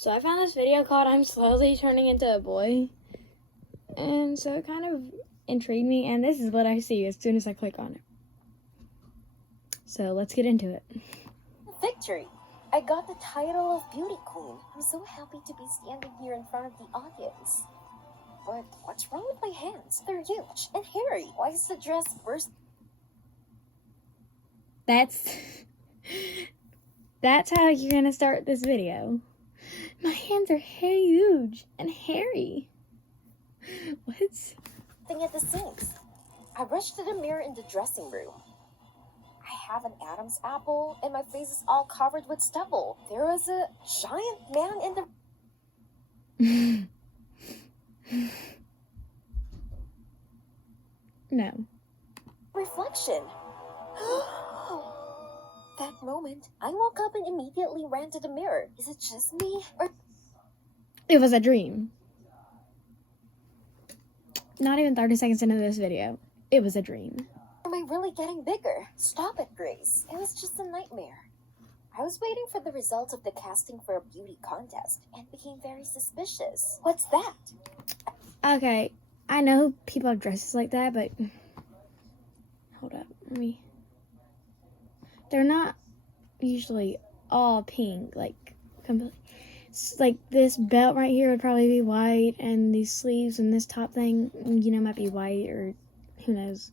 So I found this video called I'm Slowly Turning Into a Boy. And so it kind of intrigued me, and this is what I see as soon as I click on it. So let's get into it. Victory! I got the title of Beauty Queen. I'm so happy to be standing here in front of the audience. But what's wrong with my hands? They're huge and hairy. Why is the dress burst? That's how you're gonna start this video. My hands are huge and hairy. What? Thing at the sinks. I rushed to the mirror in the dressing room. I have an Adam's apple and my face is all covered with stubble. There was a giant man in the No. reflection. That moment, I woke up and immediately ran to the mirror. Is it just me? Or It was a dream. Not even 30 seconds into this video. It was a dream. am I really getting bigger? Stop it, Grace. It was just a nightmare. I was waiting for the results of the casting for a beauty contest and became very suspicious. What's that? Okay, I know people have dresses like that, but hold up, they're not usually all pink, like completely. Like this belt right here would probably be white, and these sleeves and this top thing, might be white, or who knows.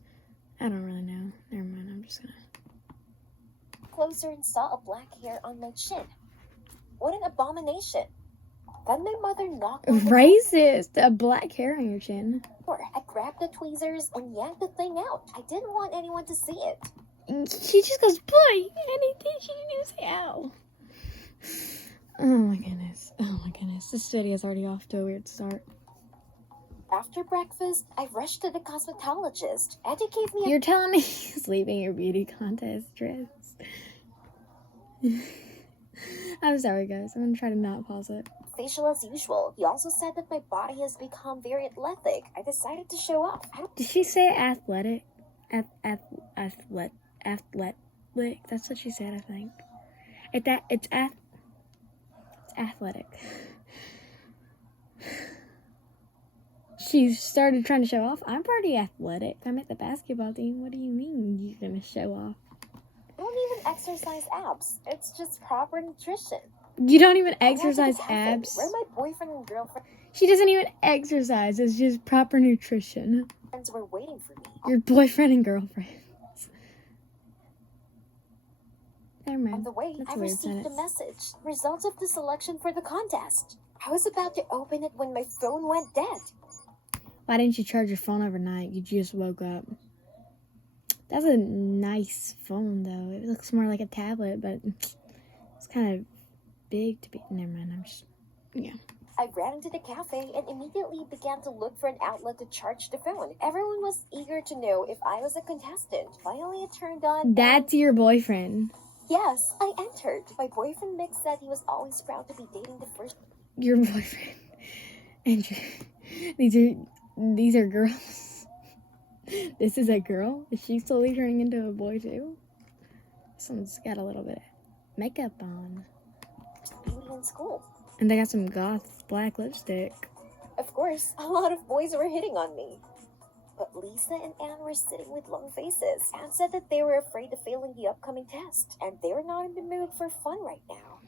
I don't really know. Never mind, I'm just gonna. Closer and saw a black hair on my chin. What an abomination. Then my mother knocked on the Racist! A black hair on your chin. door. I grabbed the tweezers and yanked the thing out. I didn't want anyone to see it. She just goes, boy, anything. She didn't even say ow. Oh my goodness. This video is already off to a weird start. After breakfast, I rushed to the cosmetologist. Eddie gave me a You're telling me he's leaving your beauty contest dress? I'm sorry, guys. I'm gonna try to not pause it. facial as usual. He also said that my body has become very athletic. I decided to show off. Did she say athletic? Athletic. That's what she said, I think. It's athletic. She started trying to show off. I'm pretty athletic. I'm at the basketball team. What do you mean you're gonna show off? I don't even exercise abs. It's just proper nutrition. You don't even I went to the exercise cafe abs? where my boyfriend and girlfriend She doesn't even exercise. It's just proper nutrition. were waiting for me. Your boyfriend and girlfriend. Never On mind. the way, That's I a weird received a sentence. message. Results of the selection for the contest. I was about to open it when my phone went dead. Why didn't you charge your phone overnight? You just woke up. That's a nice phone, though. It looks more like a tablet, but it's kind of big to be. Never mind. I ran into the cafe and immediately began to look for an outlet to charge the phone. Everyone was eager to know if I was a contestant. Finally, it turned on. That's your boyfriend. Yes, I entered. My boyfriend Mick said he was always proud to be dating the first. Your boyfriend. And these are girls. This is a girl? Is she slowly turning into a boy too? Someone's got a little bit of makeup on. beauty in school. And they got some goth black lipstick. Of course, a lot of boys were hitting on me. But Lisa and Anne were sitting with long faces. Anne said that they were afraid of failing the upcoming test, and they were not in the mood for fun right now.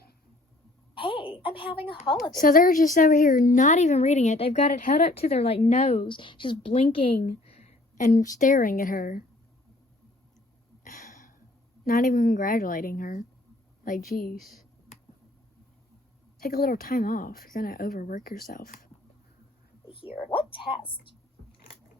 Hey, I'm having a holiday. So they're just over here not even reading it. They've got it held up to their nose, just blinking and staring at her. Not even congratulating her. Like, geez. Take a little time off. You're gonna overwork yourself. Here. What test?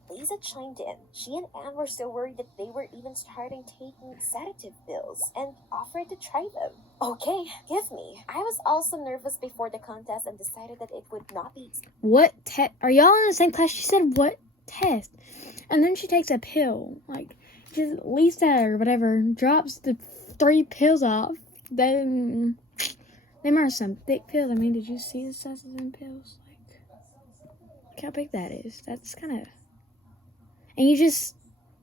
Lisa chimed in. She and Anne were so worried that they were even starting taking sedative pills and offered to try them. Okay, give me. I was also nervous before the contest and decided that it would not be. What test? Are y'all in the same class? She said, what test? And then she takes a pill. Just Lisa or whatever drops the 3 pills off. Then, them are some thick pills. I mean, did you see the size of them pills? Look how big that is. That's kind of... And you just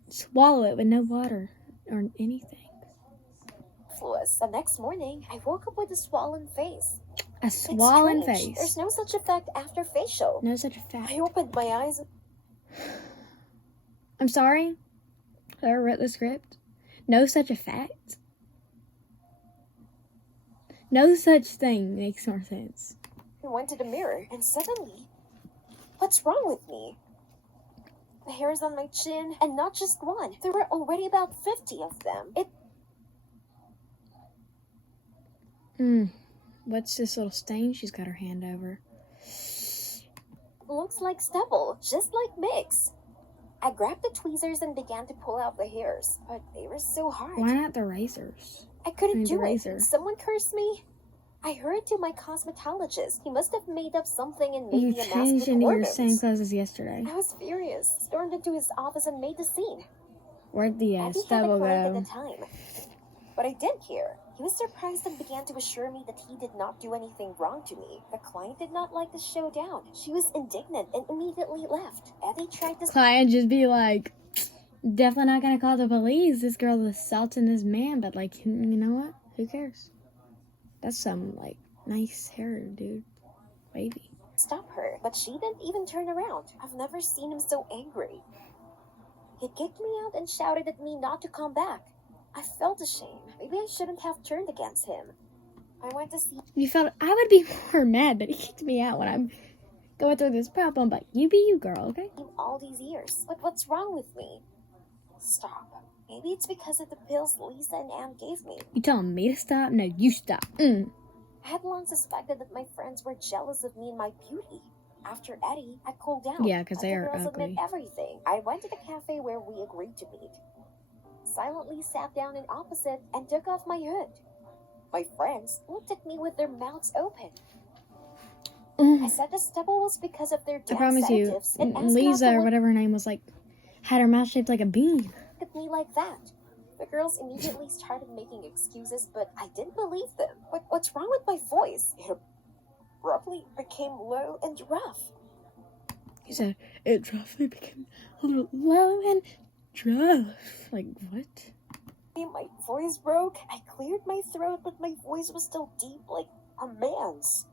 swallow it with no water or anything. The next morning, I woke up with a swollen face. A swollen strange. face. There's no such effect after facial. No such effect. I opened my eyes. I'm sorry. Whoever wrote the script. No such effect. No such thing makes more sense. I went to the mirror, and suddenly, what's wrong with me? The hairs on my chin, and not just one. There were already about 50 of them. It What's this little stain she's got her hand over? looks like stubble, just like Mick's. I grabbed the tweezers and began to pull out the hairs, but they were so hard. Why not the razors? I couldn't the do razor. it. Someone cursed me. I hurried to my cosmetologist. He must have made up something and made You me a mask changed with into your organs. same clothes as yesterday. I was furious, stormed into his office and made a scene. Where'd the Abby had a stubble client go? at the time, but I didn't care. He was surprised and began to assure me that he did not do anything wrong to me. The client did not like the showdown. She was indignant and immediately left. Eddie tried to Client just be like, definitely not gonna call the police. This girl is assaulting this man, but like, you know what? Who cares? That's some like nice hair, dude. Wavy. stop her, but she didn't even turn around. I've never seen him so angry. He kicked me out and shouted at me not to come back. I felt ashamed. Maybe I shouldn't have turned against him. I went to see You felt I would be more mad that he kicked me out when I'm going through this problem, but you be you, girl, okay? him all these years. But what's wrong with me? Stop. Maybe it's because of the pills Lisa and Anne gave me. You telling me to stop? No, you stop. I had long suspected that my friends were jealous of me and my beauty. After Eddie, I cooled down. Yeah, 'cause Let they the are girls ugly. admit everything. I went to the cafe where we agreed to meet. Silently sat down in opposite and took off my hood. My friends looked at me with their mouths open. I said the stubble was because of their I damn promise you, sedatives and asked not Lisa to or look whatever her name was like, had her mouth shaped like a bean. at me like that. The girls immediately started making excuses, but I didn't believe them. What's wrong with my voice? It abruptly became low and rough. He said, it roughly became a little low and rough. Like, what? My voice broke. I cleared my throat, but my voice was still deep like a man's.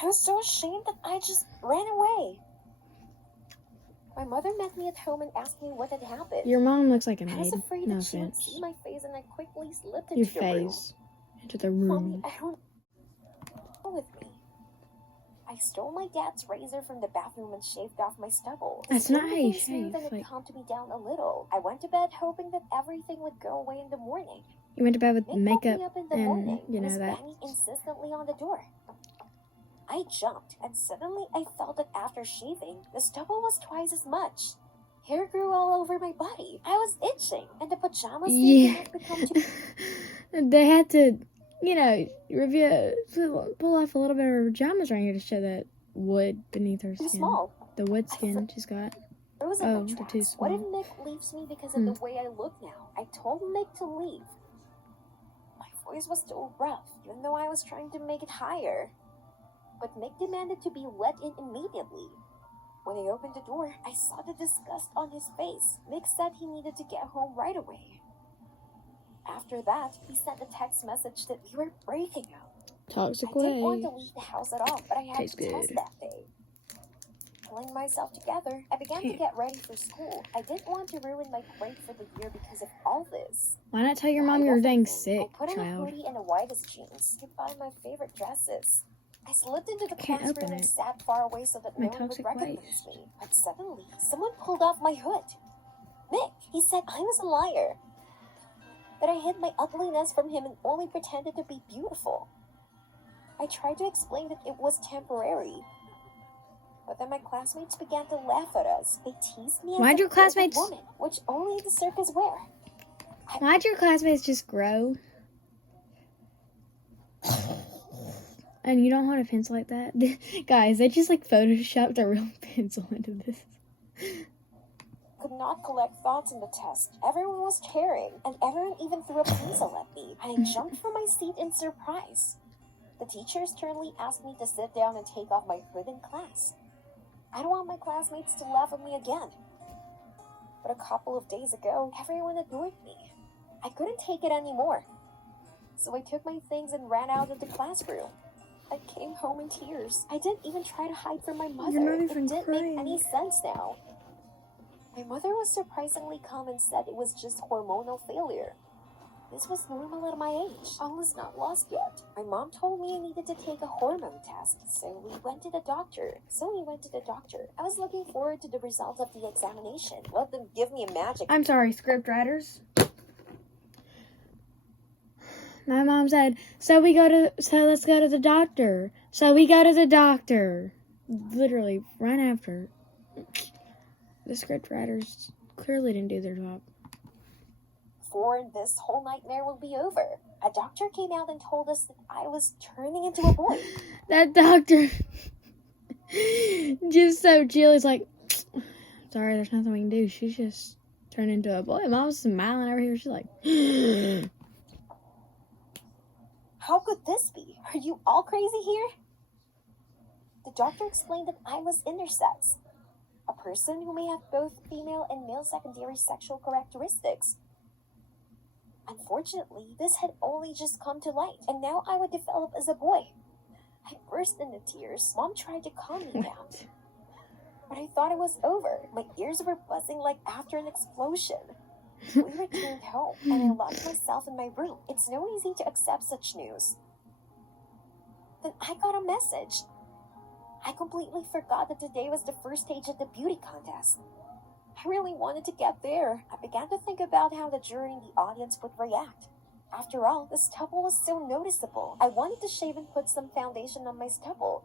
I was so ashamed that I just ran away. My mother met me at home and asked me what had happened. Your mom looks like a I was maid. afraid No that she would offense. see my face, and I quickly slipped Your into the room. face. Into the Mommy, room. I don't know with me. I stole my dad's razor from the bathroom and shaved off my stubble. That's Skin not how you became smooth shave, and it like- calmed me down a little. I went to bed hoping that everything would go away in the morning. You went to bed with Nick woke makeup me up in the and, morning. you He know, was that. banging insistently on the door. I jumped, and suddenly I felt that after shaving, the stubble was twice as much. Hair grew all over my body. I was itching, and the pajamas Yeah. had become too They had to, you know, pull off a little bit of her pajamas right here to show that wood beneath her skin. small. The wood skin she's got. Frozen Oh, my they're tracks. too What if small. Nick leaves me because of the way I look now? I told Nick to leave. My voice was still rough, even though I was trying to make it higher. But Nick demanded to be let in immediately. When I opened the door, I saw the disgust on his face. Nick said he needed to get home right away. After that, he sent a text message that we were breaking up. Toxic I didn't want way. to leave the house at all, but I had Tastes to test good. that day. Pulling myself together, I began to get ready for school. I didn't want to ruin my break for the year because of all this. Why not tell your I mom you're dang everything. sick, I put on a child? hoodie and the whitest jeans to buy my favorite dresses. I slipped into the Can't classroom open and it. sat far away so that My no one would toxic recognize waste. me. But suddenly, someone pulled off my hood. Nick, he said I was a liar. That I hid my ugliness from him and only pretended to be beautiful. I tried to explain that it was temporary. But then my classmates began to laugh at us. They teased me as Why'd a your pretty classmates- woman, which only the circus wear. Why'd your classmates just grow? And you don't hold a pencil like that? Guys, they just like photoshopped a real pencil into this. Could not collect thoughts in the test. Everyone was tearing, and everyone even threw a pencil at me. I jumped from my seat in surprise. The teacher sternly asked me to sit down and take off my hood in class. I don't want my classmates to laugh at me again. But a couple of days ago, everyone adored me. I couldn't take it anymore. So I took my things and ran out of the classroom. I came home in tears. I didn't even try to hide from my mother. You're not even It didn't crying. make any sense now. My mother was surprisingly calm and said it was just hormonal failure. This was normal at my age. I was not lost yet. My mom told me I needed to take a hormone test, so we went to the doctor. I was looking forward to the result of the examination. Let them give me a magic. I'm sorry, script writers. My mom said, so let's go to the doctor. So we go to the doctor. Literally, right after. The script writers clearly didn't do their job. Before this whole nightmare will be over. A doctor came out and told us that I was turning into a boy. That doctor, just so chill, is like, sorry, there's nothing we can do. She's just turned into a boy. Mom's smiling over here. She's like, How could this be? Are you all crazy here? The doctor explained that I was intersex. A person who may have both female and male secondary sexual characteristics. Unfortunately, this had only just come to light, and now I would develop as a boy. I burst into tears. Mom tried to calm me down, but I thought it was over. My ears were buzzing like after an explosion. We returned home, and I locked myself in my room. It's no easy to accept such news. Then I got a message. I completely forgot that today was the first stage of the beauty contest. I really wanted to get there. I began to think about how the jury and the audience would react. After all, the stubble was so noticeable. I wanted to shave and put some foundation on my stubble.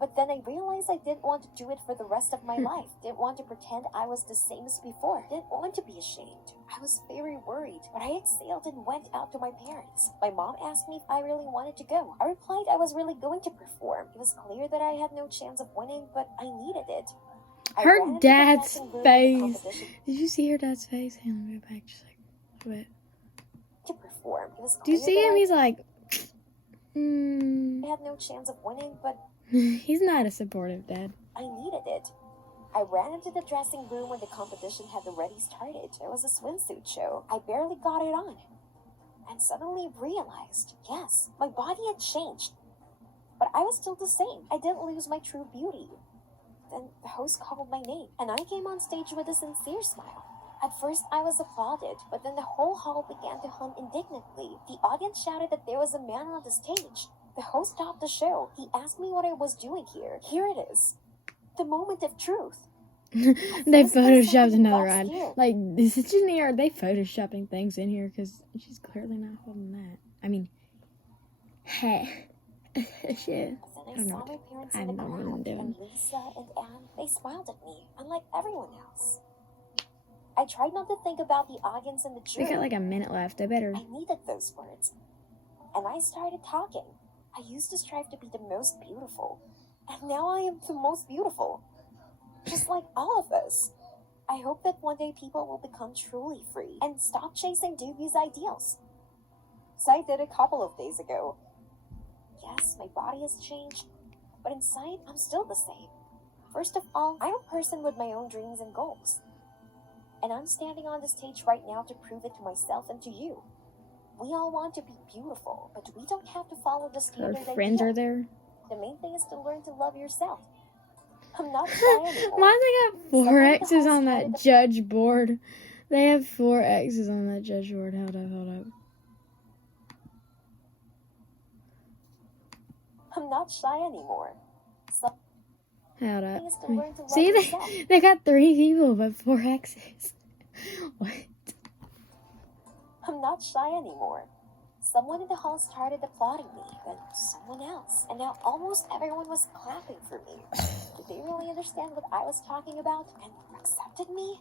But then I realized I didn't want to do it for the rest of my life. Didn't want to pretend I was the same as before. Didn't want to be ashamed. I was very worried, but I exhaled and went out to my parents. My mom asked me if I really wanted to go. I replied I was really going to perform. It was clear that I had no chance of winning, but I needed it. her dad's face. Did you see her dad's face? Hang on, go back just like a bit. To perform. It was Do you clear see that him? He's like, I had no chance of winning, but he's not a supportive dad. I needed it. I ran into the dressing room when the competition had already started. It was a swimsuit show. I barely got it on. And suddenly realized, yes, my body had changed. But I was still the same. I didn't lose my true beauty. Then the host called my name, and I came on stage with a sincere smile. At first, I was applauded, but then the whole hall began to hum indignantly. The audience shouted that there was a man on the stage. The host stopped the show. He asked me what I was doing here. Here it is. The moment of truth. They photoshopped another ad. Like, is it just me, or are they photoshopping things in here? Because she's clearly not holding that. I mean, hey. Shit. Then I saw my parents in the crowd, and Lisa and Anne, they smiled at me, unlike everyone else. I tried not to think about the audience and the jury. We got like a minute left. I better. I needed those words. And I started talking. I used to strive to be the most beautiful. And now I am the most beautiful. Just like all of us. I hope that one day people will become truly free and stop chasing dubious ideals. So I did a couple of days ago. Yes, my body has changed, but inside, I'm still the same. First of all, I'm a person with my own dreams and goals. And I'm standing on the stage right now to prove it to myself and to you. We all want to be beautiful, but we don't have to follow the Her standard friends ideal. are there. The main thing is to learn to love yourself. I'm not shy anymore. Why they got 4 X's on that judge board? They have 4 X's on that judge board. Hold up. I'm not shy anymore. So Hold up. thing is to learn to love See, yourself. they got 3 people, but 4 X's. What? I'm not shy anymore. Someone in the hall started applauding me, then someone else, and now almost everyone was clapping for me. Did they really understand what I was talking about and accepted me?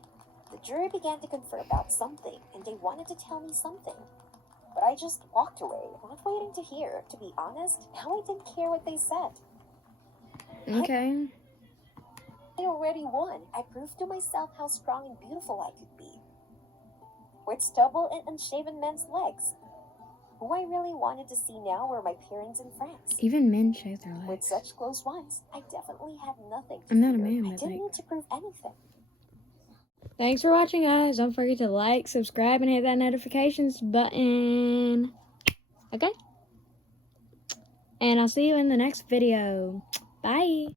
The jury began to confer about something, and they wanted to tell me something. But I just walked away, not waiting to hear. To be honest, now I didn't care what they said. Okay. I already won. I proved to myself how strong and beautiful I could be. With stubble and unshaven men's legs. Who I really wanted to see now were my parents and friends. Even men shave their With legs. such close ones, I definitely had nothing to I'm not a fear. man, I but didn't like... need to prove anything. Thanks for watching, guys. Don't forget to like, subscribe, and hit that notifications button. Okay? And I'll see you in the next video. Bye.